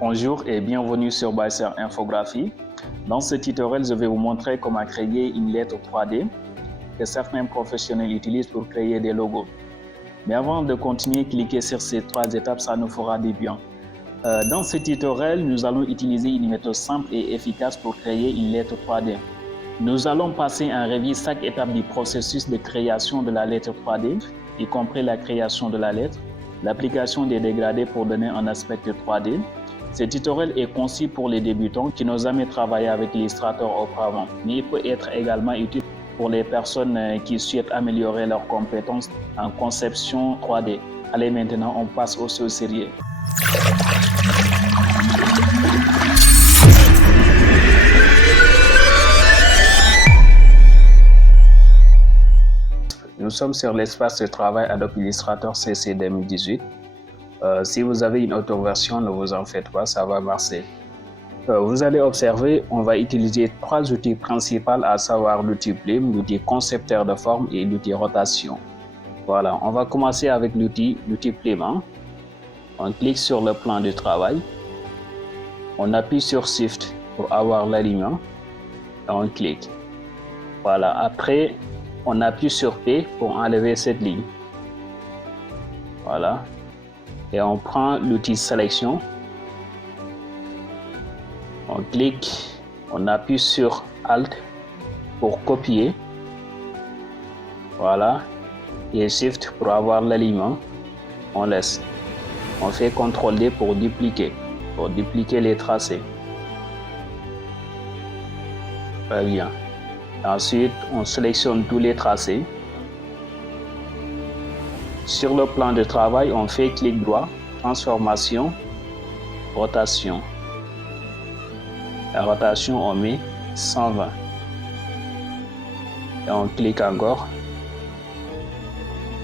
Bonjour et bienvenue sur Bycer Infographie. Dans ce tutoriel, je vais vous montrer comment créer une lettre 3D que certains professionnels utilisent pour créer des logos. Mais avant de continuer, cliquez sur ces 3 étapes, ça nous fera du bien. Dans ce tutoriel, nous allons utiliser une méthode simple et efficace pour créer une lettre 3D. Nous allons passer en revue chaque étape du processus de création de la lettre 3D, y compris la création de la lettre, l'application des dégradés pour donner un aspect 3D. Ce tutoriel est conçu pour les débutants qui n'ont jamais travaillé avec Illustrator auparavant, mais il peut être également utile pour les personnes qui souhaitent améliorer leurs compétences en conception 3D. Allez, maintenant, on passe au sérieux. Nous sommes sur l'espace de travail Adobe Illustrator CC 2018. Si vous avez une autre version, ne vous en faites pas, ça va marcher. Vous allez observer, on va utiliser 3 outils principaux, à savoir l'outil plume, l'outil concepteur de forme et l'outil rotation. Voilà, on va commencer avec l'outil plume. On clique sur le plan de travail. On appuie sur Shift pour avoir l'alignement. Et on clique. Voilà, après, on appuie sur P pour enlever cette ligne. Voilà. Et on prend l'outil sélection, on clique, on appuie sur Alt pour copier, voilà, et Shift pour avoir l'alignement, on laisse. On fait CTRL D pour dupliquer les tracés. Très bien. Ensuite, on sélectionne tous les tracés. Sur le plan de travail, on fait clic droit, transformation, rotation. La rotation, on met 120. Et on clique encore,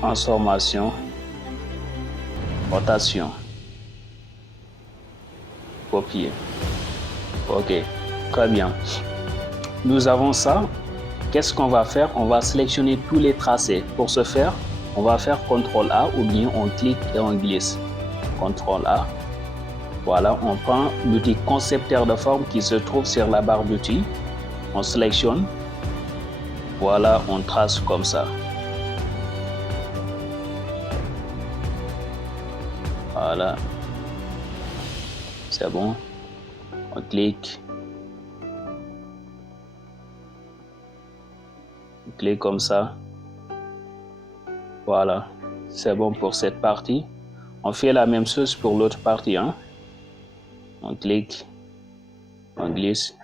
transformation, rotation. Copier. Ok, très bien. Nous avons ça. Qu'est-ce qu'on va faire? On va sélectionner tous les tracés. Pour ce faire, on va faire CTRL A ou bien on clique et on glisse. CTRL A. Voilà, on prend l'outil concepteur de forme qui se trouve sur la barre d'outils. On sélectionne. Voilà, on trace comme ça. Voilà. C'est bon. On clique. On clique comme ça. Voilà, c'est bon pour cette partie. On fait la même chose pour l'autre partie. On clique, on glisse.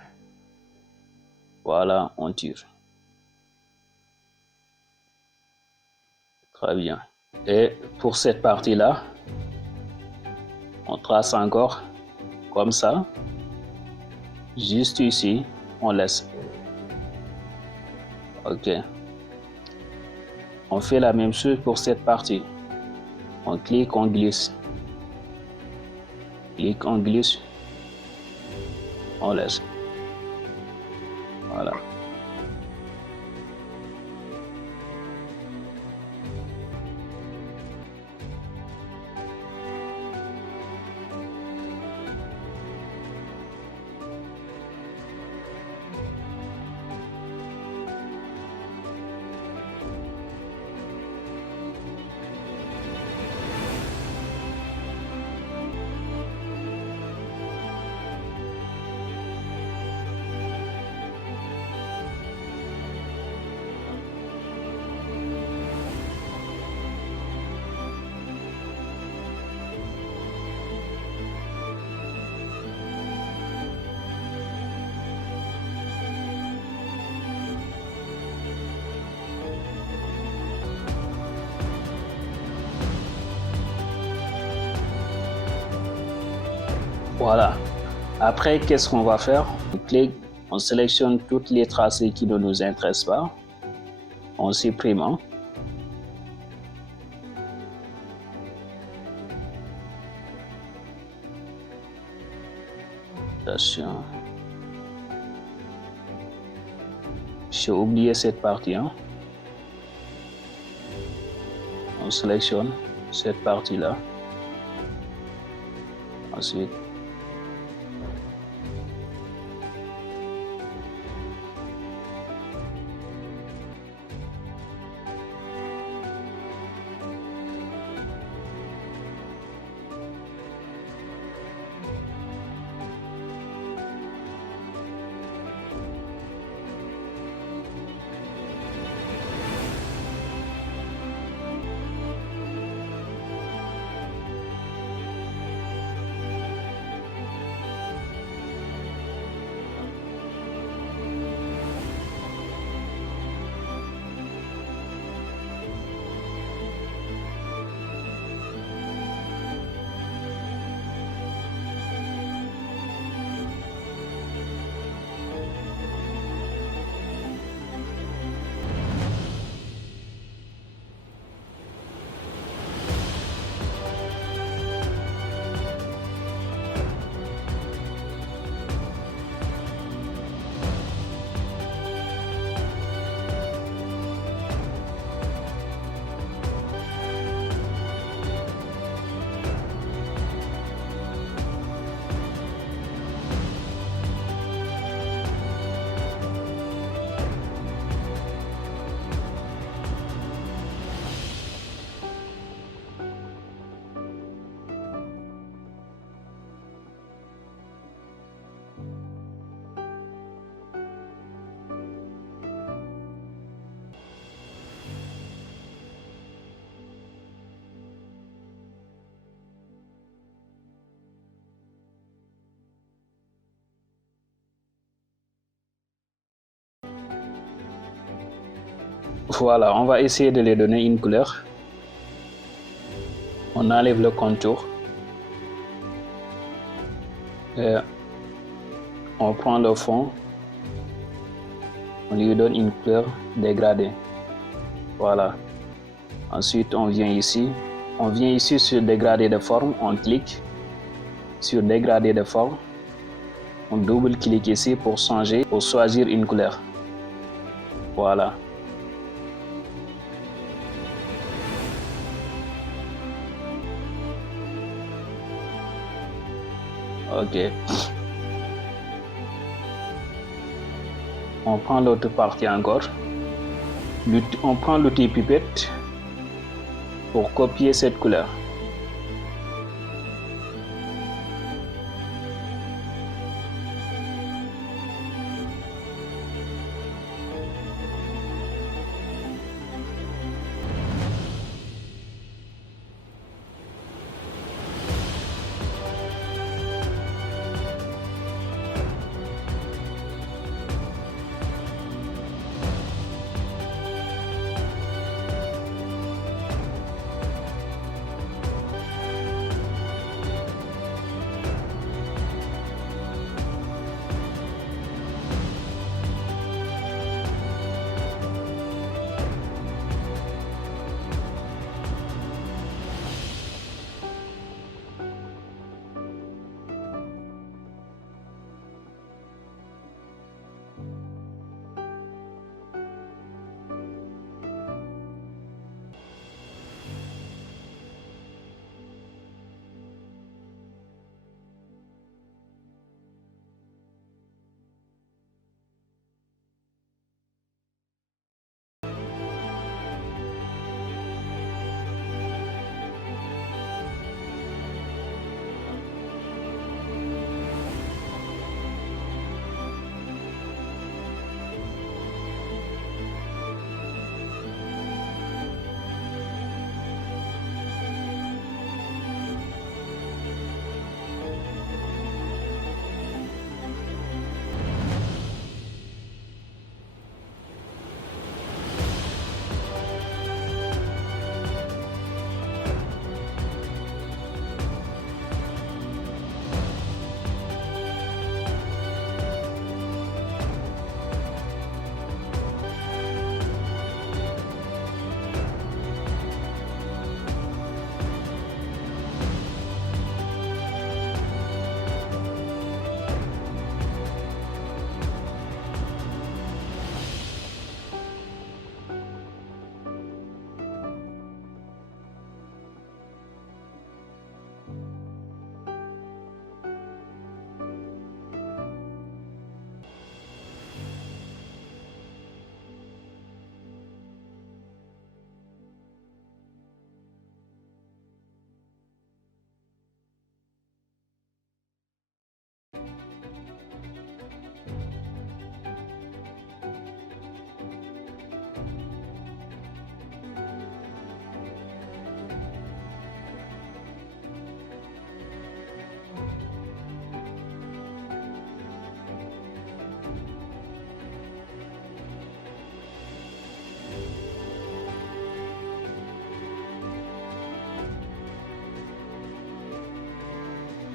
Voilà, on tire. Très bien. Et pour cette partie-là, on trace encore comme ça. Juste ici, on laisse. Ok. On fait la même chose pour cette partie. On clique, on glisse. Clique, on glisse. On laisse. Voilà. Voilà. Après, qu'est-ce qu'on va faire? On clique, on sélectionne toutes les tracés qui ne nous intéressent pas. On supprime. Attention. J'ai oublié cette partie. On sélectionne cette partie-là. Ensuite, Voilà, on va essayer de les donner une couleur. On enlève le contour. Et on prend le fond. On lui donne une couleur dégradée. Voilà. Ensuite, on vient ici. On vient ici sur dégradé de forme. On clique sur dégradé de forme. On double-clique ici pour changer, pour choisir une couleur. Voilà. Ok. On prend l'autre partie encore. On prend l'outil pipette pour copier cette couleur.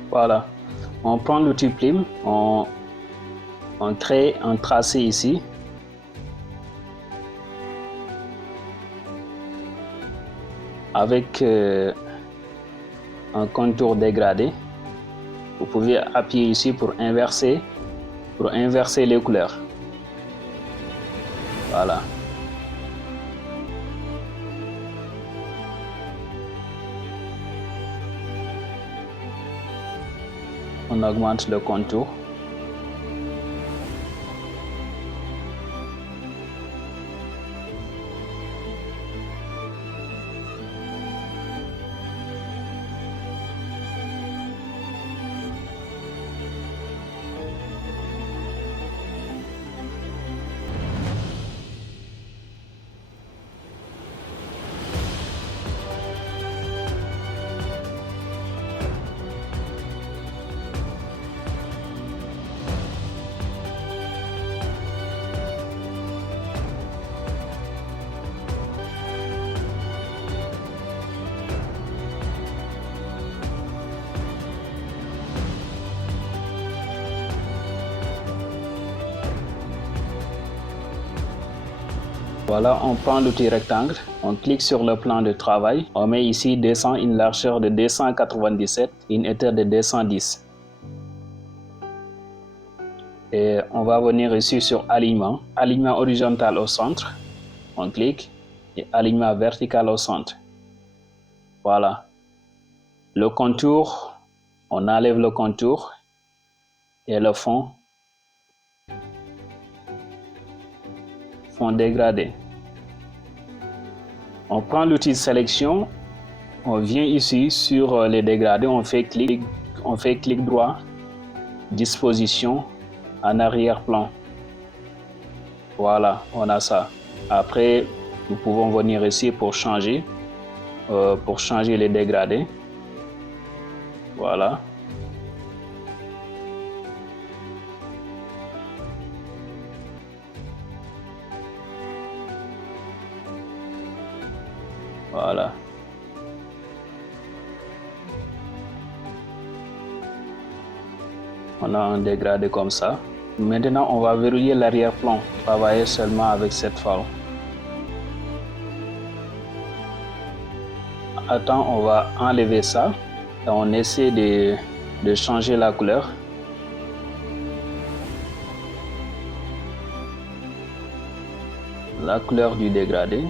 Voilà. On prend l'outil plume, on crée un tracé ici. Avec un contour dégradé. Vous pouvez appuyer ici pour inverser les couleurs. Voilà. On augmente le contour. Voilà, on prend l'outil rectangle, on clique sur le plan de travail, on met ici 200, une largeur de 297, une hauteur de 210. Et on va venir ici sur alignement, alignement horizontal au centre, on clique, et alignement vertical au centre. Voilà. Le contour, on enlève le contour et le fond dégradé. On prend l'outil de sélection, on vient ici sur les dégradés, on fait clic droit, disposition, en arrière-plan. Voilà, on a ça. Après, nous pouvons venir ici pour changer les dégradés. Voilà. Voilà. On a un dégradé comme ça. Maintenant, on va verrouiller l'arrière-plan. Travailler seulement avec cette forme. Attends, on va enlever ça. Et on essaie de changer la couleur. La couleur du dégradé.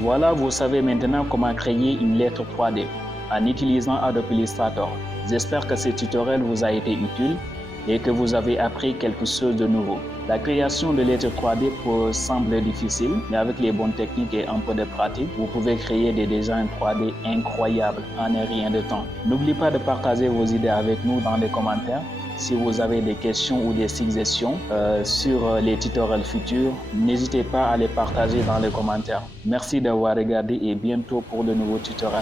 Voilà, vous savez maintenant comment créer une lettre 3D en utilisant Adobe Illustrator. J'espère que ce tutoriel vous a été utile et que vous avez appris quelque chose de nouveau. La création de lettres 3D peut sembler difficile, mais avec les bonnes techniques et un peu de pratique, vous pouvez créer des designs 3D incroyables en un rien de temps. N'oubliez pas de partager vos idées avec nous dans les commentaires. Si vous avez des questions ou des suggestions sur les tutoriels futurs, n'hésitez pas à les partager dans les commentaires. Merci d'avoir regardé et bientôt pour de nouveaux tutoriels.